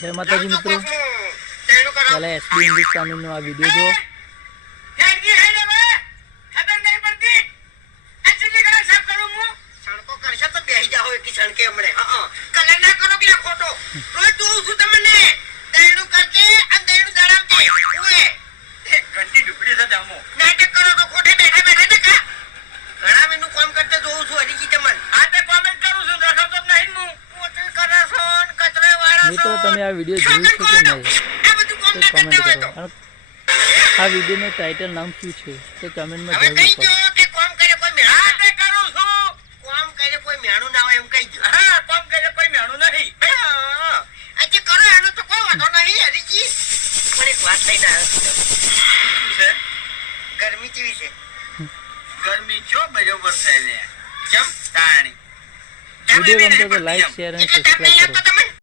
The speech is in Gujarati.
જય માતાજી મિત્રો, પહેલા એસબી ઇંગ્લિશ ચેનલનો આ વિડીયો જો. મિત્રો તમે આ વિડીયો જોયું છે કે નહીં તે કમેન્ટ કરો. અને આ વિડીયોનું ટાઇટલ નામ શું છે તે કમેન્ટમાં જરૂર કરો. ગરમી કેવી છે? ગરમી જો બરોબર થઈ લે કેમ તાણી વિડીયો ગમતો તો લાઈક શેર અને સબસ્ક્રાઇબ કરો.